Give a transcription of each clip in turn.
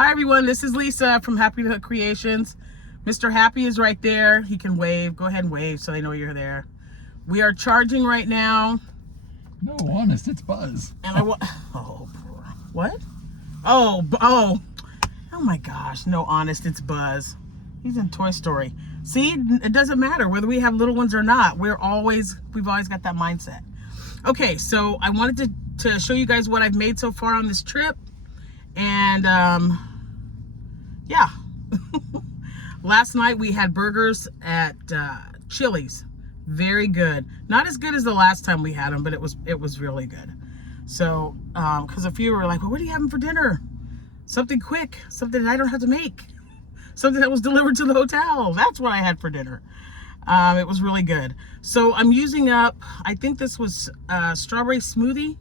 Hi everyone, this is Lisa from Happytohook Creations. Mr. Happy is right there. He can wave. Go ahead and wave so they know you're there. We are charging right now. No, honest, it's Buzz. And I want. Oh, what? Oh my gosh! No, honest, it's Buzz. He's in Toy Story. See, it doesn't matter whether we have little ones or not. We've always got that mindset. Okay, so I wanted to show you guys what I've made so far on this trip, and yeah. Last night we had burgers at Chili's. Very good. Not as good as the last time we had them, but it was really good. So, because a few were like, well, what are you having for dinner? Something quick, something that I don't have to make. Something that was delivered to the hotel. That's what I had for dinner. It was really good. So I'm using up, I think this was strawberry smoothie.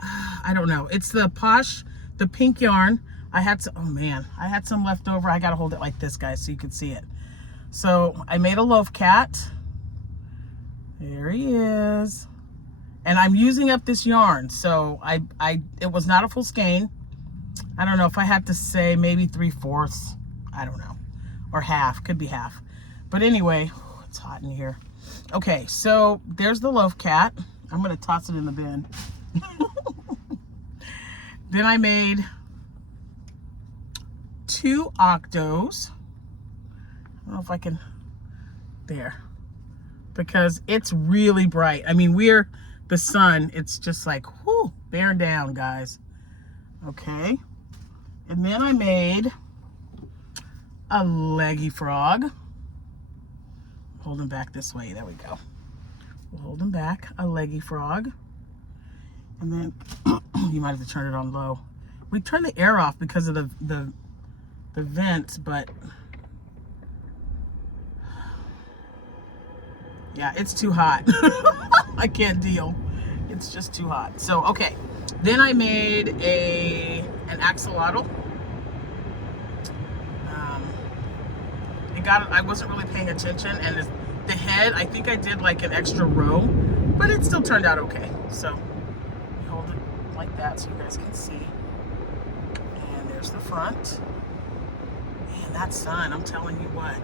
I don't know. It's the pink yarn. I had some left over. I gotta hold it like this, guys, so you can see it. So I made a loaf cat. There he is. And I'm using up this yarn. So it was not a full skein. I don't know if I had to say maybe 3/4. I don't know. Or half, could be half. But anyway, it's hot in here. Okay, so there's the loaf cat. I'm gonna toss it in the bin. Then I made 2 octos. I don't know if I can, there, because it's really bright. I mean, the sun, it's just like, whoo, bearing down, guys. Okay, and then I made a leggy frog. Hold him back this way, there we go. We'll hold him back, a leggy frog. And then, you might have to turn it on low. We turned the air off because of the vents, but yeah, it's too hot. I can't deal. It's just too hot. So, okay. Then I made an axolotl. I wasn't really paying attention, and the head, I think I did like an extra row, but it still turned out okay. So, hold it like that so you guys can see. And there's the front. Man, that sun, I'm telling you what.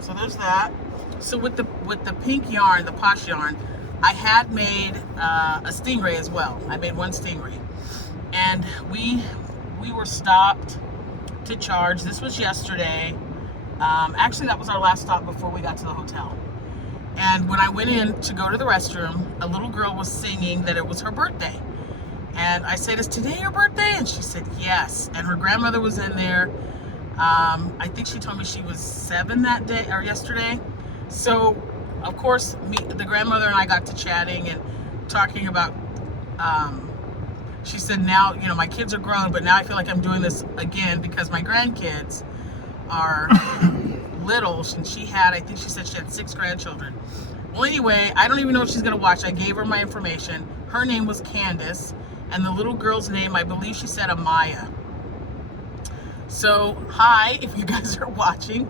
So there's that. So with the pink yarn, the posh yarn, I had made a stingray as well. I made 1 stingray. And we were stopped to charge. This was yesterday. Actually, that was our last stop before we got to the hotel. And when I went in to go to the restroom, a little girl was singing that it was her birthday. And I said, is today your birthday? And she said, yes. And her grandmother was in there. I think she told me she was 7 that day, or yesterday. So, of course, the grandmother and I got to chatting and talking about, she said, now, you know, my kids are grown, but now I feel like I'm doing this again because my grandkids are little, and I think she said she had 6 grandchildren. Well, anyway, I don't even know if she's gonna watch. I gave her my information. Her name was Candace, and the little girl's name, I believe she said Amaya. So, hi, if you guys are watching.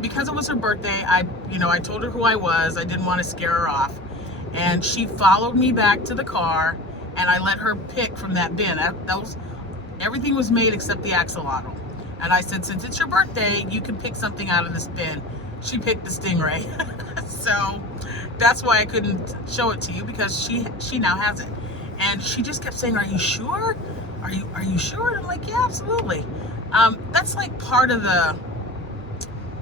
Because it was her birthday, I told her who I was. I didn't want to scare her off. And she followed me back to the car, and I let her pick from that bin. Everything was made except the axolotl. And I said, since it's your birthday, you can pick something out of this bin. She picked the stingray. So that's why I couldn't show it to you, because she now has it. And she just kept saying, are you sure? Are you sure? And I'm like, yeah, absolutely. That's like part of the,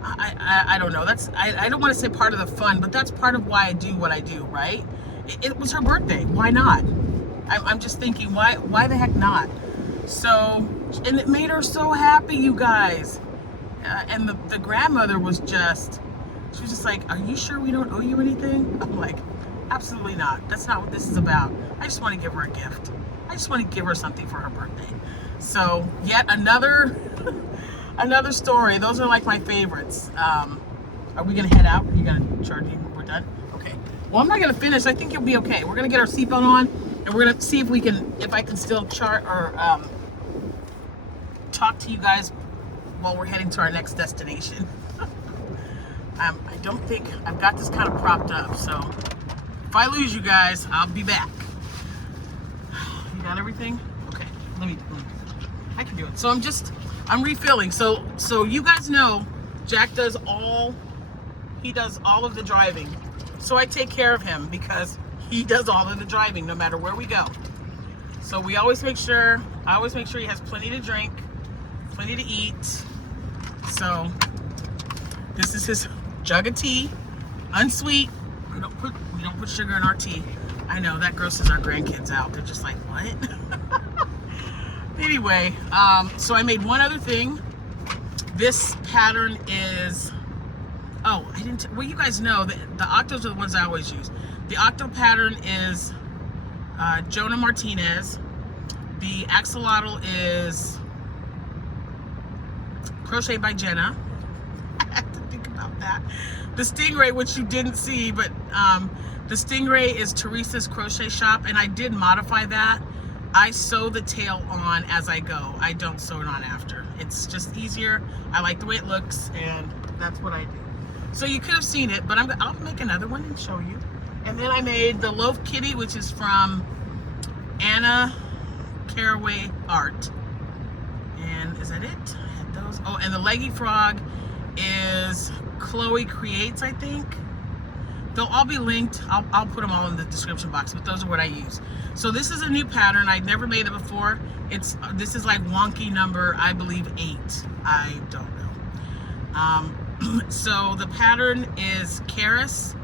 I don't know. I don't want to say part of the fun, but that's part of why I do what I do, right? It was her birthday. Why not? I'm just thinking, why the heck not? So, and it made her so happy, you guys. And the grandmother was just like, are you sure we don't owe you anything? I'm like, absolutely not. That's not what this is about. I just want to give her a gift. I just want to give her something for her birthday. So, yet another story. Those are like my favorites. Are we gonna head out? Are you gonna charge you? We're done? Okay. Well, I'm not gonna finish. I think you'll be okay. We're gonna get our seatbelt on, and we're gonna see if I can still chart or talk to you guys while we're heading to our next destination. I don't think I've got this kind of propped up, so if I lose you guys, I'll be back. You got everything? Okay. Let me. I can do it. So I'm refilling. So you guys know Jack does all of the driving. So I take care of him because he does all of the driving no matter where we go. So I always make sure he has plenty to drink, plenty to eat. So this is his jug of tea, unsweet. We don't put sugar in our tea. I know that grosses our grandkids out. They're just like, what? Anyway, so I made one other thing. This pattern is, well, you guys know that the octos are the ones I always use. The octo pattern is Jonah Martinez. The axolotl is Crochet by Jenna. I have to think about that. The stingray, which you didn't see, but the stingray is Teresa's Crochet Shop, and I did modify that. I sew the tail on as I go. I don't sew it on after. It's just easier. I like the way it looks, and that's what I do. So you could have seen it, but I'll make another one and show you. And then I made the Loaf Kitty, which is from Anna Caraway Art. And is that it? I had those. Oh, and the Leggy Frog is Chloe Creates, I think. They'll all be linked. I'll put them all in the description box, but those are what I use. So this is a new pattern. I'd never made it before. This is like wonky number, I believe 8. I don't know. So the pattern is Karis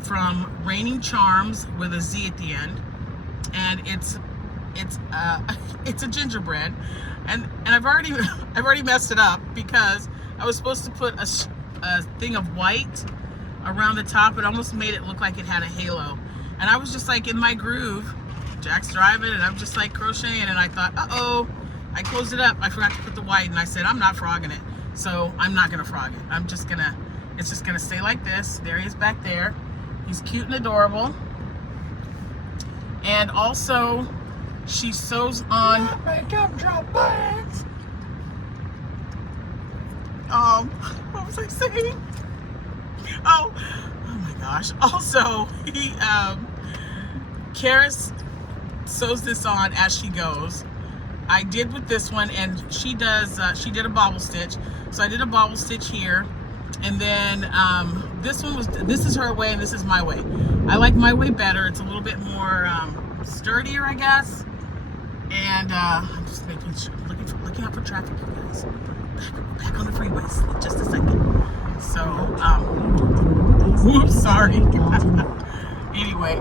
from Raining Charms with a Z at the end, and it's a gingerbread, and I've already messed it up because I was supposed to put a thing of white around the top. It almost made it look like it had a halo, and I was just like in my groove. Jack's driving and I'm just like crocheting, and I thought, uh-oh, I closed it up. I forgot to put the white, and I said I'm not frogging it, so I'm not gonna frog it. It's just gonna stay like this. There he is back there. He's cute and adorable. And also she sews on bags. What was I saying? Oh my gosh. Also, Karis sews this on as she goes. I did with this one, and she did a bobble stitch. So I did a bobble stitch here, and then this is her way and this is my way. I like my way better. It's a little bit more sturdier, I guess. And I'm just making sure, looking out for traffic, you guys. Back on the freeways, just a second. So, whoops, sorry. Anyway,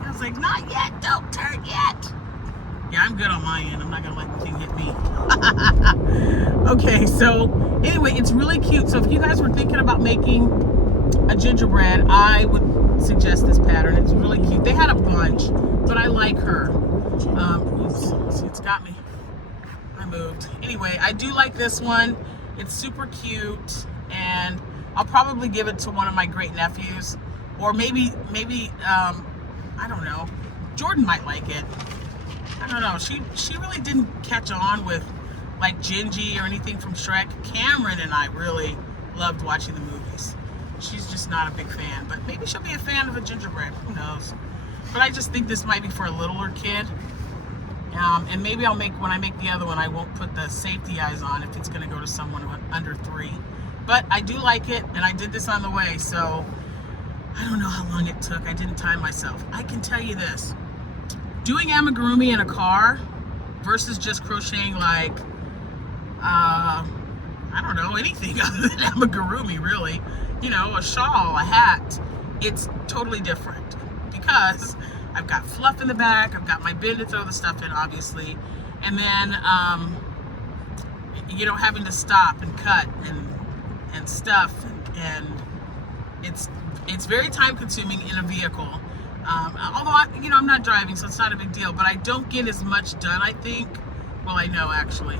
I was like, not yet, don't turn yet. Yeah, I'm good on my end. I'm not gonna let the thing hit me. Okay, so anyway, it's really cute. So if you guys were thinking about making a gingerbread, I would suggest this pattern. It's really cute. They had a bunch, but I like her. Oops, see, it's got me. I moved. Anyway, I do like this one. It's super cute, and I'll probably give it to one of my great nephews, or maybe I don't know. Jordan might like it. I don't know. She really didn't catch on with like Gingy or anything from Shrek. Cameron and I really loved watching the movies. She's just not a big fan, but maybe she'll be a fan of a gingerbread. Who knows? But I just think this might be for a littler kid. And maybe when I make the other one, I won't put the safety eyes on if it's going to go to someone under 3. But I do like it, and I did this on the way, so I don't know how long it took. I didn't time myself. I can tell you this. Doing amigurumi in a car versus just crocheting like, I don't know, anything other than amigurumi, really. You know, a shawl, a hat. It's totally different because I've got fluff in the back. I've got my bin to throw the stuff in, obviously. And then, you know, having to stop and cut and stuff. And it's very time consuming in a vehicle. Although, I'm not driving, so it's not a big deal. But I don't get as much done, I think. Well, I know, actually,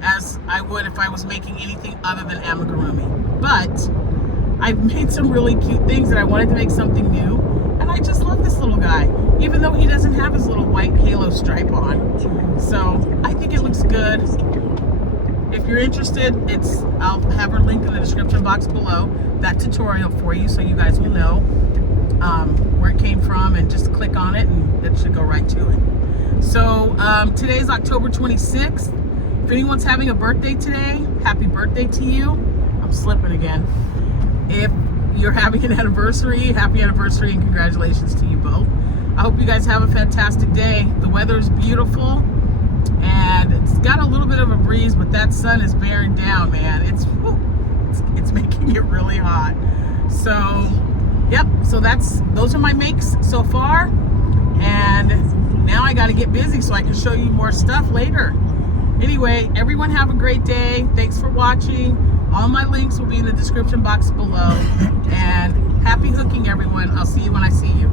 as I would if I was making anything other than amigurumi. But I've made some really cute things, and I wanted to make something new. And I just love this little guy, even though he doesn't have his little white halo stripe on. So I think it looks good. If you're interested, I'll have her link in the description box below, that tutorial for you, so you guys will know where it came from, and just click on it and it should go right to it. So today's October 26th. If anyone's having a birthday today, happy birthday to you. I'm slipping again. If you're having an anniversary, happy anniversary and congratulations to you both. I hope you guys have a fantastic day. The weather's beautiful and it's got a little bit of a breeze, but that sun is bearing down, man. It's making it really hot. So, yep, so those are my makes so far. And now I got to get busy so I can show you more stuff later. Anyway, everyone have a great day. Thanks for watching. All my links will be in the description box below. And happy hooking, everyone. I'll see you when I see you.